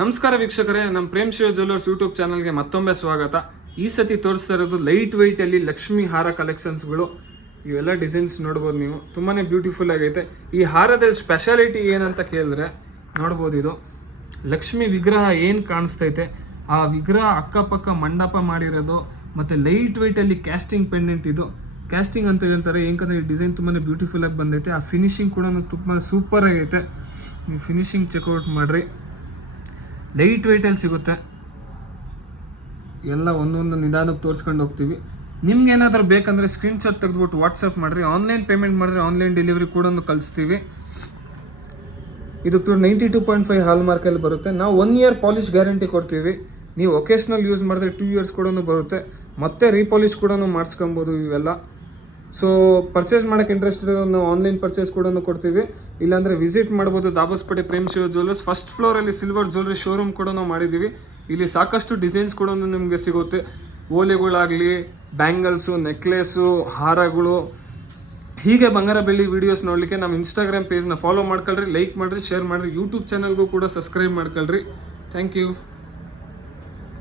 ನಮಸ್ಕಾರ ವೀಕ್ಷಕರೇ, ನಮ್ಮ ಪ್ರೇಮ್ ಶಿವ ಜ್ಯುವೆಲ್ಲರ್ಸ್ ಯೂಟ್ಯೂಬ್ ಚಾನಲ್ಗೆ ಮತ್ತೊಮ್ಮೆ ಸ್ವಾಗತ. ಈ ಸತಿ ತೋರಿಸ್ತಾ ಇರೋದು ಲೈಟ್ ವೆಯ್ಟಲ್ಲಿ ಲಕ್ಷ್ಮಿ ಹಾರ ಕಲೆಕ್ಷನ್ಸ್ಗಳು. ಇವೆಲ್ಲ ಡಿಸೈನ್ಸ್ ನೋಡ್ಬೋದು ನೀವು, ತುಂಬಾ ಬ್ಯೂಟಿಫುಲ್ ಆಗೈತೆ. ಈ ಹಾರದಲ್ಲಿ ಸ್ಪೆಷಾಲಿಟಿ ಏನಂತ ಕೇಳಿದ್ರೆ ನೋಡ್ಬೋದು, ಇದು ಲಕ್ಷ್ಮಿ ವಿಗ್ರಹ ಏನು ಕಾಣಿಸ್ತೈತೆ ಆ ವಿಗ್ರಹ ಅಕ್ಕಪಕ್ಕ ಮಂಡಪ ಮಾಡಿರೋದು, ಮತ್ತು ಲೈಟ್ ವೆಯ್ಟಲ್ಲಿ ಕ್ಯಾಸ್ಟಿಂಗ್ ಪೆಂಡೆಂಟ್. ಇದು ಕ್ಯಾಸ್ಟಿಂಗ್ ಅಂತ ಹೇಳ್ತಾರೆ, ಏನಂದ್ರೆ ಈ ಡಿಸೈನ್ ತುಂಬಾ ಬ್ಯೂಟಿಫುಲ್ ಆಗಿ ಬಂದೈತೆ. ಆ ಫಿನಿಶಿಂಗ್ ಕೂಡ ತುಂಬ ಸೂಪರ್ ಆಗೈತೆ. ನೀವು ಫಿನಿಶಿಂಗ್ ಚೆಕ್ಔಟ್ ಮಾಡಿರಿ. ಲೈಟ್ ವೆಯ್ಟಲ್ಲಿ ಸಿಗುತ್ತೆ. ಎಲ್ಲ ಒಂದೊಂದು ನಿಧಾನಕ್ಕೆ ತೋರಿಸ್ಕೊಂಡು ಹೋಗ್ತೀವಿ. ನಿಮ್ಗೆ ಏನಾದರೂ ಬೇಕಂದರೆ ಸ್ಕ್ರೀನ್ಶಾಟ್ ತೆಗೆದುಬಿಟ್ಟು ವಾಟ್ಸಪ್ ಮಾಡಿರಿ. ಆನ್ಲೈನ್ ಪೇಮೆಂಟ್ ಮಾಡಿರಿ, ಆನ್ಲೈನ್ ಡೆಲಿವರಿ ಕೂಡ ಕಳಿಸ್ತೀವಿ. ಇದು ಪ್ಯೂರ್ 92.5 ಹಾಲ್ ಮಾರ್ಕಲ್ಲಿ ಬರುತ್ತೆ. ನಾವು 1 ಇಯರ್ ಪಾಲಿಶ್ ಗ್ಯಾರಂಟಿ ಕೊಡ್ತೀವಿ. ನೀವು ಒಕೇಶ್ನಲ್ ಯೂಸ್ ಮಾಡಿದ್ರೆ 2 ಇಯರ್ಸ್ ಕೂಡ ಬರುತ್ತೆ. ಮತ್ತೆ ರೀಪಾಲಿಶ್ ಕೂಡ ಮಾಡಿಸ್ಕೊಬೋದು ಇವೆಲ್ಲ. ಸೊ ಪರ್ಚೇಸ್ ಮಾಡೋಕ್ಕೆ ಇಂಟ್ರೆಸ್ಟ್ ಇರೋ ನಾವು ಆನ್ಲೈನ್ ಪರ್ಚೇಸ್ ಕೂಡ ಕೊಡ್ತೀವಿ. ಇಲ್ಲಾಂದರೆ ವಿಸಿಟ್ ಮಾಡ್ಬೋದು ದಾಬಸ್ಪೇಟೆ ಪ್ರೇಮ್ ಶಿವ ಜ್ಯುವೆಲ್ಲರ್ಸ್ ಫಸ್ಟ್ ಫ್ಲೋರಲ್ಲಿ ಸಿಲ್ವರ್ ಜ್ಯುವೆಲ್ಲರಿ ಶೋರೂಮ್ ಕೂಡ ನಾವು ಮಾಡಿದ್ದೀವಿ. ಇಲ್ಲಿ ಸಾಕಷ್ಟು ಡಿಸೈನ್ಸ್ ಕೂಡ ನಿಮಗೆ ಸಿಗುತ್ತೆ. ಓಲೆಗಳಾಗಲಿ, ಬ್ಯಾಂಗಲ್ಸು, ನೆಕ್ಲೆಸು, ಹಾರಗಳು, ಹೀಗೆ ಬಂಗಾರ ಬೆಳ್ಳಿ ವೀಡಿಯೋಸ್ ನೋಡಲಿಕ್ಕೆ ನಮ್ಮ ಇನ್ಸ್ಟಾಗ್ರಾಮ್ ಪೇಜ್ನ ಫಾಲೋ ಮಾಡ್ಕೊಳ್ರಿ, ಲೈಕ್ ಮಾಡಿರಿ, ಶೇರ್ ಮಾಡಿರಿ. ಯೂಟ್ಯೂಬ್ ಚಾನಲ್ಗೂ ಕೂಡ ಸಬ್ಸ್ಕ್ರೈಬ್ ಮಾಡ್ಕೊಳ್ರಿ. Thank you.